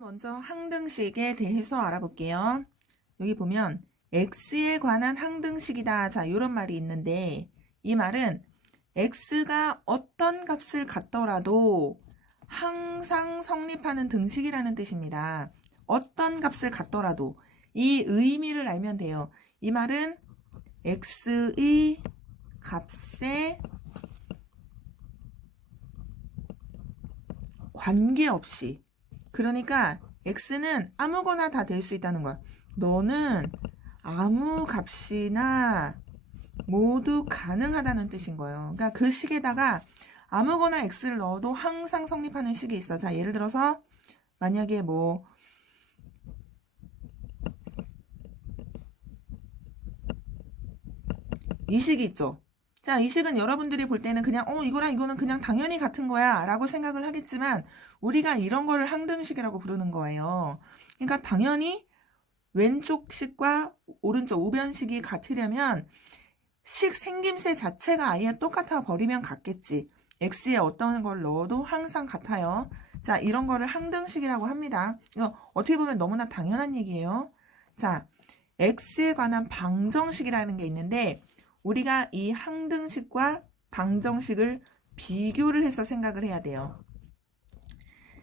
먼저 항등식에 대해서 알아볼게요. 여기 보면 x에 관한 항등식이다. 자, 이런 말이 있는데 이 말은 x가 어떤 값을 갖더라도 항상 성립하는 등식이라는 뜻입니다. 어떤 값을 갖더라도 이 의미를 알면 돼요. 이 말은 x의 값에 관계없이, 그러니까 x는 아무거나 다 될 수 있다는 거야. 너는 아무 값이나 모두 가능하다는 뜻인 거예요. 그러니까 그 식에다가 아무거나 x를 넣어도 항상 성립하는 식이 있어. 자, 예를 들어서 만약에 이 식이 있죠. 자, 이 식은 여러분들이 볼 때는 그냥 이거랑 이거는 그냥 당연히 같은 거야 라고 생각을 하겠지만 우리가 이런 거를 항등식이라고 부르는 거예요. 그러니까 당연히 왼쪽 식과 오른쪽 우변식이 같으려면 식 생김새 자체가 아예 똑같아 버리면 같겠지. x에 어떤 걸 넣어도 항상 같아요. 자, 이런 거를 항등식이라고 합니다. 이거 어떻게 보면 너무나 당연한 얘기예요. 자, x에 관한 방정식이라는 게 있는데 우리가 이 항등식과 방정식을 비교를 해서 생각을 해야 돼요.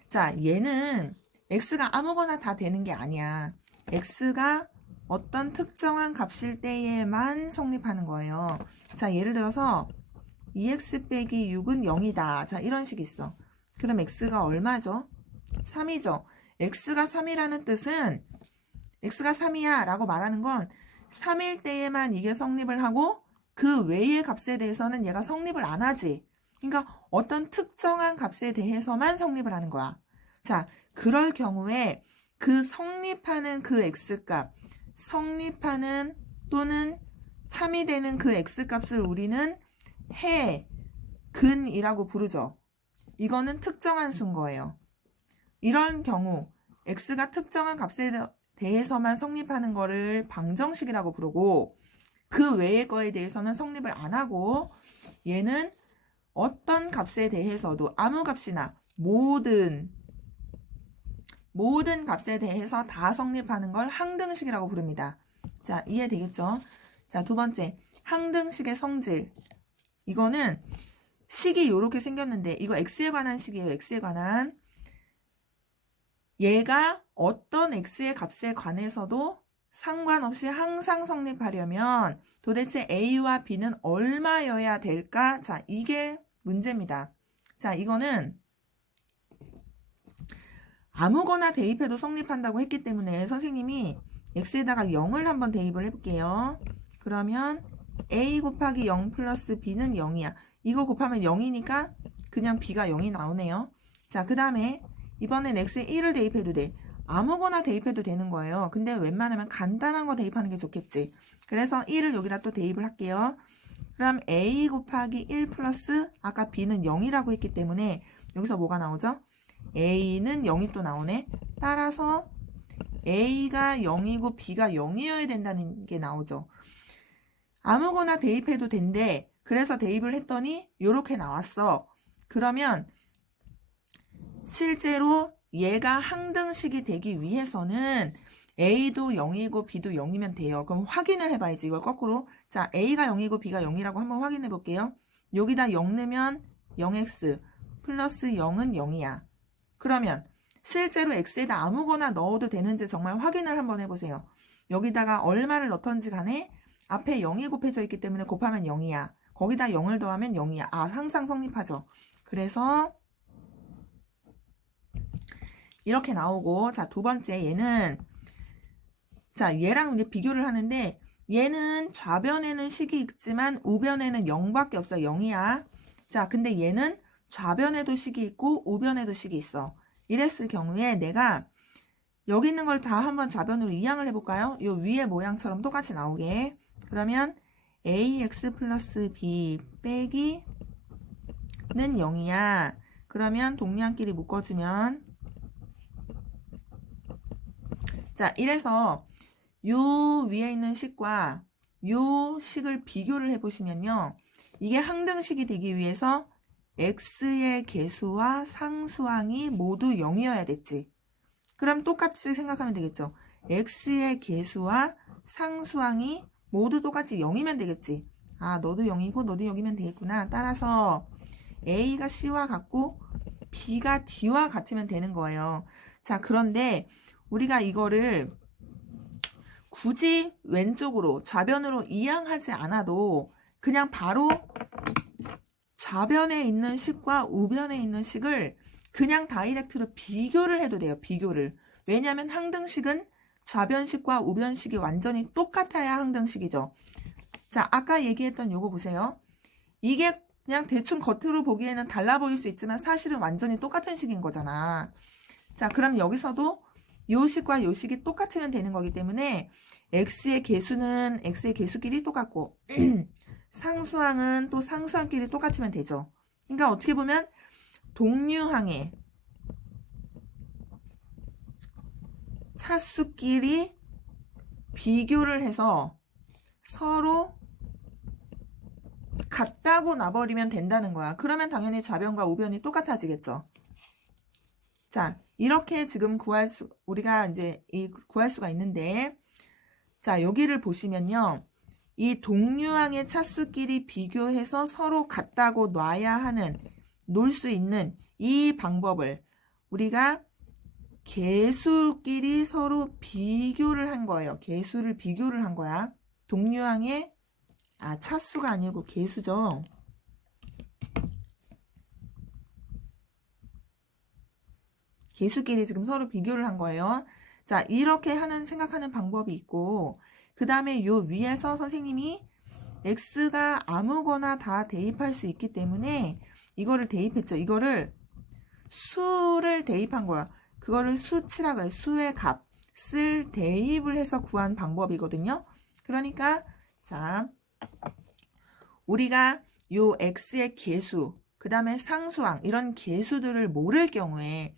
자, 얘는 x가 아무거나 다 되는 게 아니야. x가 어떤 특정한 값일 때에만 성립하는 거예요. 자, 예를 들어서 2x 빼기 6은 0이다. 자, 이런 식이 있어. 그럼 x가 얼마죠? 3이죠. x가 3이라는 뜻은 x가 3이야 라고 말하는 건 3일 때에만 이게 성립을 하고 그 외의 값에 대해서는 얘가 성립을 안 하지. 그러니까 어떤 특정한 값에 대해서만 성립을 하는 거야. 자, 그럴 경우에 그 성립하는 그 x값, 성립하는 또는 참이 되는 그 x값을 우리는 해, 근이라고 부르죠. 이거는 특정한 수인 거예요. 이런 경우 x가 특정한 값에 대해서만 성립하는 거를 방정식이라고 부르고 그 외의 거에 대해서는 성립을 안 하고 얘는 어떤 값에 대해서도 아무 값이나 모든 값에 대해서 다 성립하는 걸 항등식이라고 부릅니다. 자, 이해되겠죠? 자, 두 번째, 항등식의 성질. 이거는 식이 이렇게 생겼는데 이거 x에 관한 식이에요. x에 관한. 얘가 어떤 x의 값에 관해서도 상관없이 항상 성립하려면 도대체 a와 b는 얼마여야 될까? 자, 이게 문제입니다. 자, 이거는 아무거나 대입해도 성립한다고 했기 때문에 선생님이 x에다가 0을 한번 대입을 해볼게요. 그러면 a 곱하기 0 플러스 b는 0이야. 이거 곱하면 0이니까 그냥 b가 0이 나오네요. 자, 그 다음에 이번엔 x에 1을 대입해도 돼. 아무거나 대입해도 되는 거예요. 근데 웬만하면 간단한 거 대입하는 게 좋겠지. 그래서 1을 여기다 또 대입을 할게요. 그럼 a 곱하기 1 플러스 아까 b는 0이라고 했기 때문에 여기서 뭐가 나오죠? a는 0이 또 나오네. 따라서 a가 0이고 b가 0이어야 된다는 게 나오죠. 아무거나 대입해도 된대. 그래서 대입을 했더니 이렇게 나왔어. 그러면 실제로 얘가 항등식이 되기 위해서는 a도 0이고 b도 0이면 돼요. 그럼 확인을 해봐야지. 이걸 거꾸로. 자, a가 0이고 b가 0이라고 한번 확인해 볼게요. 여기다 0 넣으면 0x 플러스 0은 0이야. 그러면 실제로 x에다 아무거나 넣어도 되는지 정말 확인을 한번 해보세요. 여기다가 얼마를 넣던지 간에 앞에 0이 곱해져 있기 때문에 곱하면 0이야. 거기다 0을 더하면 0이야. 아, 항상 성립하죠. 그래서 이렇게 나오고, 자, 두 번째 얘는, 자, 얘랑 이제 비교를 하는데 얘는 좌변에는 식이 있지만 우변에는 0밖에 없어. 0이야. 자, 근데 얘는 좌변에도 식이 있고 우변에도 식이 있어. 이랬을 경우에 내가 여기 있는 걸 다 한번 좌변으로 이항을 해볼까요? 이 위에 모양처럼 똑같이 나오게. 그러면 ax 플러스 b 빼기는 0이야. 그러면 동량끼리 묶어주면, 자, 이래서 요 위에 있는 식과 요 식을 비교를 해보시면요. 이게 항등식이 되기 위해서 x의 개수와 상수항이 모두 0이어야 됐지. 그럼 똑같이 생각하면 되겠죠. x의 개수와 상수항이 모두 똑같이 0이면 되겠지. 아, 너도 0이고 너도 0이면 되겠구나. 따라서 a가 c와 같고 b가 d와 같으면 되는 거예요. 자, 그런데 우리가 이거를 굳이 왼쪽으로 좌변으로 이항하지 않아도 그냥 바로 좌변에 있는 식과 우변에 있는 식을 그냥 다이렉트로 비교를 해도 돼요. 비교를. 왜냐하면 항등식은 좌변식과 우변식이 완전히 똑같아야 항등식이죠. 자, 아까 얘기했던 요거 보세요. 이게 그냥 대충 겉으로 보기에는 달라 보일 수 있지만 사실은 완전히 똑같은 식인 거잖아. 자, 그럼 여기서도 요 식과 요 식이 똑같으면 되는 거기 때문에 x의 개수는 x의 개수끼리 똑같고 상수항은 또 상수항끼리 똑같으면 되죠. 그러니까 어떻게 보면 동류항의 차수끼리 비교를 해서 서로 같다고 놔버리면 된다는 거야. 그러면 당연히 좌변과 우변이 똑같아지겠죠. 자, 이렇게 지금 우리가 이제 구할 수가 있는데, 자, 여기를 보시면요. 이 동류항의 차수끼리 비교해서 서로 같다고 놓을 수 있는 이 방법을 우리가 개수끼리 서로 비교를 한 거예요. 개수를 비교를 한 거야. 동류항의 차수가 아니고 개수죠. 개수끼리 지금 서로 비교를 한 거예요. 자, 이렇게 생각하는 방법이 있고, 그 다음에 요 위에서 선생님이 x가 아무거나 다 대입할 수 있기 때문에 이거를 대입했죠. 이거를 수를 대입한 거야. 그거를 수치라 그래. 수의 값을 대입을 해서 구한 방법이거든요. 그러니까 자, 우리가 요 x의 개수, 그 다음에 상수항 이런 개수들을 모를 경우에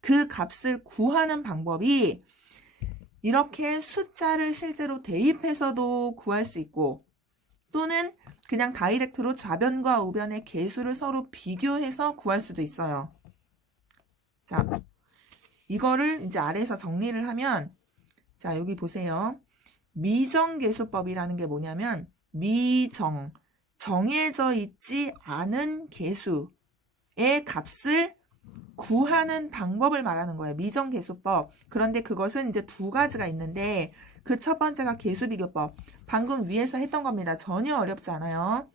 그 값을 구하는 방법이 이렇게 숫자를 실제로 대입해서도 구할 수 있고 또는 그냥 다이렉트로 좌변과 우변의 개수를 서로 비교해서 구할 수도 있어요. 자, 이거를 이제 아래에서 정리를 하면 자, 여기 보세요. 미정계수법이라는 게 뭐냐면 정해져 있지 않은 개수의 값을 구하는 방법을 말하는 거예요. 미정계수법. 그런데 그것은 이제 두 가지가 있는데 그 첫 번째가 개수비교법. 방금 위에서 했던 겁니다. 전혀 어렵지 않아요.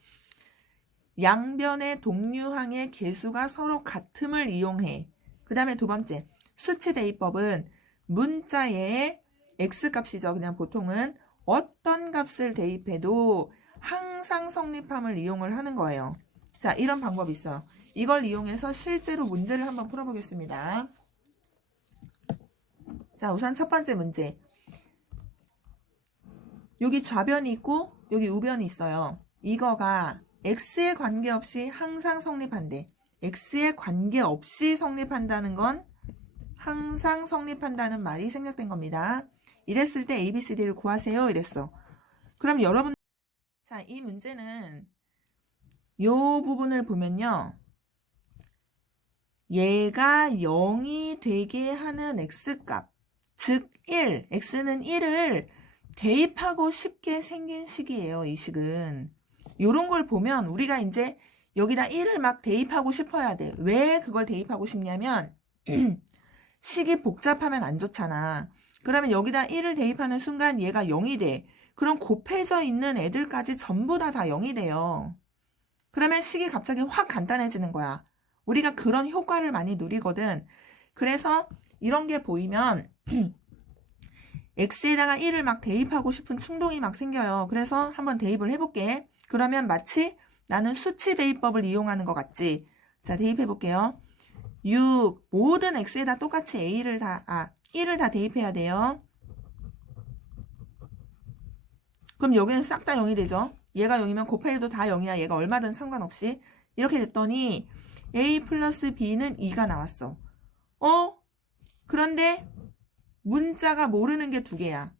양변의 동류항의 개수가 서로 같음을 이용해. 그 다음에 두 번째, 수치대입법은 문자의 x값이죠. 그냥 보통은 어떤 값을 대입해도 항상 성립함을 이용을 하는 거예요. 자, 이런 방법이 있어요. 이걸 이용해서 실제로 문제를 한번 풀어보겠습니다. 자, 우선 첫 번째 문제. 여기 좌변이 있고 여기 우변이 있어요. 이거가 x에 관계없이 항상 성립한대. x에 관계없이 성립한다는 건 항상 성립한다는 말이 생략된 겁니다. 이랬을 때 ABCD를 구하세요. 이랬어. 그럼 여러분, 자, 이 문제는 요 부분을 보면요. 얘가 0이 되게 하는 x값, 즉 1, x는 1을 대입하고 싶게 생긴 식이에요. 이 식은. 요런 걸 보면 우리가 이제 여기다 1을 막 대입하고 싶어야 돼. 왜 그걸 대입하고 싶냐면 식이 복잡하면 안 좋잖아. 그러면 여기다 1을 대입하는 순간 얘가 0이 돼. 그럼 곱해져 있는 애들까지 전부 다 0이 돼요. 그러면 식이 갑자기 확 간단해지는 거야. 우리가 그런 효과를 많이 누리거든. 그래서 이런 게 보이면 x에다가 1을 막 대입하고 싶은 충동이 막 생겨요. 그래서 한번 대입을 해볼게. 그러면 마치 나는 수치 대입법을 이용하는 것 같지. 자, 대입해 볼게요. 6 모든 x에다 똑같이 1을 다 대입해야 돼요. 그럼 여기는 싹 다 0이 되죠. 얘가 0이면 곱해도 다 0이야. 얘가 얼마든 상관없이. 이렇게 됐더니 a 플러스 b는 2가 나왔어. 그런데 문자가 모르는 게 두 개야.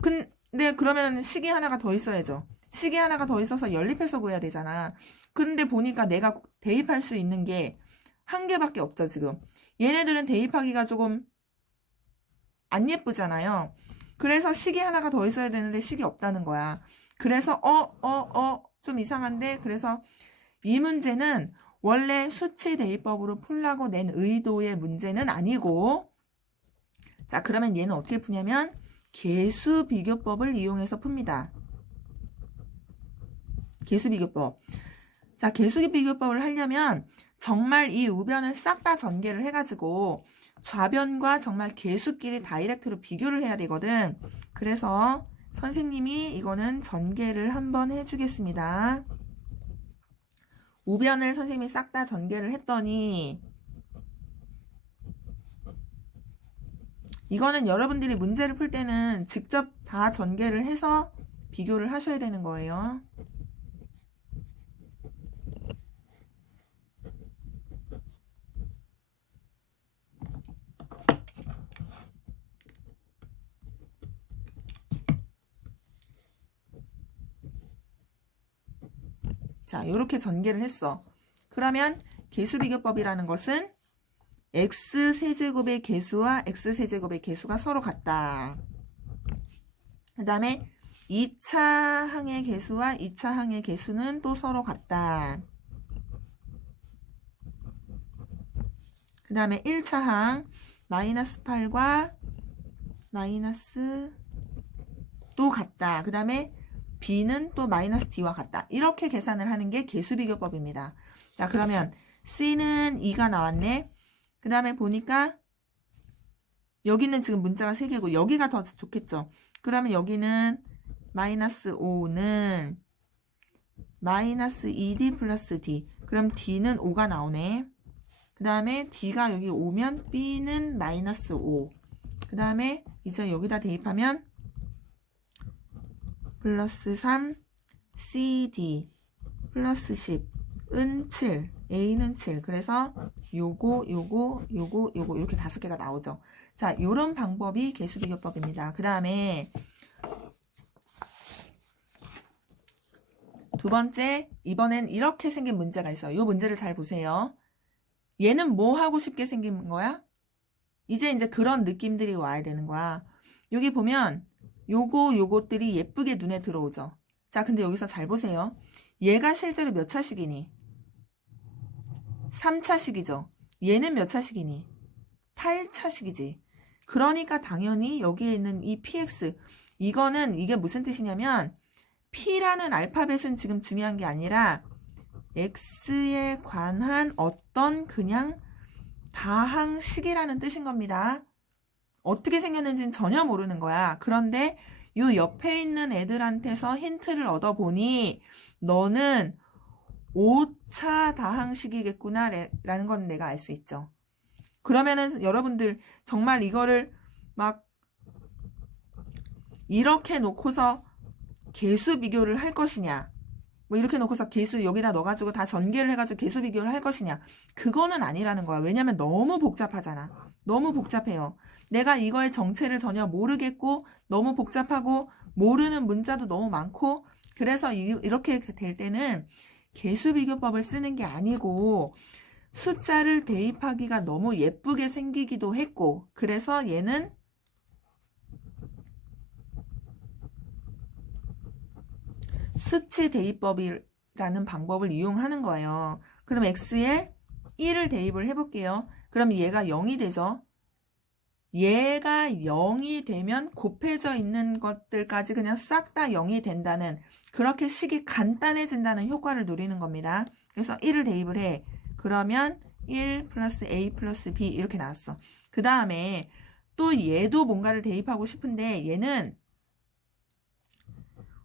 근데 그러면 식이 하나가 더 있어야죠. 식이 하나가 더 있어서 연립해서 구해야 되잖아. 근데 보니까 내가 대입할 수 있는 게 한 개밖에 없죠, 지금. 얘네들은 대입하기가 조금 안 예쁘잖아요. 그래서 식이 하나가 더 있어야 되는데 식이 없다는 거야. 그래서 좀 이상한데, 그래서 이 문제는 원래 수치 대입법으로 풀라고 낸 의도의 문제는 아니고, 자, 그러면 얘는 어떻게 푸냐면 개수 비교법을 이용해서 풉니다. 개수 비교법. 자, 개수 비교법을 하려면 정말 이 우변을 싹 다 전개를 해가지고 좌변과 정말 개수끼리 다이렉트로 비교를 해야 되거든. 그래서 선생님이 이거는 전개를 한번 해주겠습니다. 우변을 선생님이 싹 다 전개를 했더니 이거는 여러분들이 문제를 풀 때는 직접 다 전개를 해서 비교를 하셔야 되는 거예요. 자, 이렇게 전개를 했어. 그러면 개수비교법이라는 것은 x세제곱의 개수와 x세제곱의 개수가 서로 같다. 그 다음에 2차 항의 개수와 2차 항의 개수는 또 서로 같다. 그 다음에 1차 항 마이너스 8과 마이너스 또 같다. 그 다음에 b는 또 마이너스 d와 같다. 이렇게 계산을 하는 게 개수비교법입니다. 자, 그러면 c는 2가 나왔네. 그 다음에 보니까 여기는 지금 문자가 3개고 여기가 더 좋겠죠. 그러면 여기는 마이너스 5는 마이너스 2d 플러스 d. 그럼 d는 5가 나오네. 그 다음에 d가 여기 5면 b는 마이너스 5. 그 다음에 이제 여기다 대입하면 플러스 3 cd 플러스 10은 7. A는 7. 그래서 요거 이렇게 5개가 나오죠. 자, 요런 방법이 개수비교법입니다. 그 다음에 두 번째, 이번엔 이렇게 생긴 문제가 있어요. 요 문제를 잘 보세요. 얘는 뭐 하고 싶게 생긴 거야? 이제 그런 느낌들이 와야 되는 거야. 여기 보면 요것들이 예쁘게 눈에 들어오죠. 자, 근데 여기서 잘 보세요. 얘가 실제로 몇 차식이니? 3차식이죠. 얘는 몇 차식이니? 8차식이지. 그러니까 당연히 여기에 있는 이 px, 이게 무슨 뜻이냐면 p라는 알파벳은 지금 중요한 게 아니라 x에 관한 어떤 그냥 다항식이라는 뜻인 겁니다. 어떻게 생겼는지는 전혀 모르는 거야. 그런데 요 옆에 있는 애들한테서 힌트를 얻어보니 너는 5차 다항식이겠구나 라는 건 내가 알 수 있죠. 그러면은 여러분들 정말 이거를 막 이렇게 놓고서 개수 비교를 할 것이냐, 뭐 이렇게 놓고서 개수 여기다 넣어가지고 다 전개를 해가지고 개수 비교를 할 것이냐, 그거는 아니라는 거야. 왜냐면 너무 복잡하잖아. 너무 복잡해요. 내가 이거의 정체를 전혀 모르겠고 너무 복잡하고 모르는 문자도 너무 많고, 그래서 이렇게 될 때는 개수비교법을 쓰는 게 아니고 숫자를 대입하기가 너무 예쁘게 생기기도 했고, 그래서 얘는 수치 대입법이라는 방법을 이용하는 거예요. 그럼 x에 1을 대입을 해볼게요. 그럼 얘가 0이 되죠. 얘가 0이 되면 곱해져 있는 것들까지 그냥 싹 다 0이 된다는, 그렇게 식이 간단해진다는 효과를 누리는 겁니다. 그래서 1을 대입을 해. 그러면 1 플러스 a 플러스 b 이렇게 나왔어. 그 다음에 또 얘도 뭔가를 대입하고 싶은데 얘는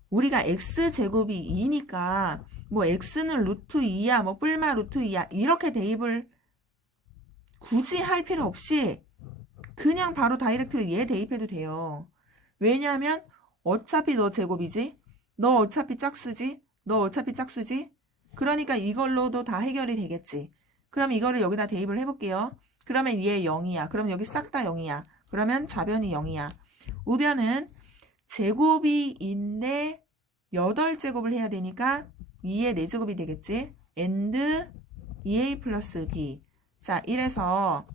우리가 x제곱이 2니까 뭐 x는 루트 2야 뭐 뿔마 루트 2야 이렇게 대입을 굳이 할 필요 없이 그냥 바로 다이렉트로 얘 대입해도 돼요. 왜냐하면 어차피 너 제곱이지, 너 어차피 짝수지, 너 어차피 짝수지. 그러니까 이걸로도 다 해결이 되겠지. 그럼 이거를 여기다 대입을 해볼게요. 그러면 얘 0이야. 그럼 여기 싹 다 0이야. 그러면 좌변이 0이야. 우변은 제곱이인데 8제곱을 해야 되니까 2의 4제곱이 되겠지. and 2a 플러스 b. 자, 이래서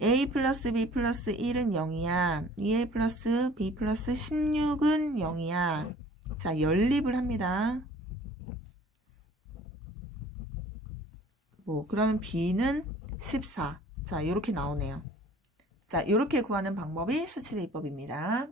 a 플러스 b 플러스 1은 0이야. 2a 플러스 b 플러스 16은 0이야. 자, 연립을 합니다. 그러면 b는 14. 자, 이렇게 나오네요. 자, 이렇게 구하는 방법이 수치대입법입니다.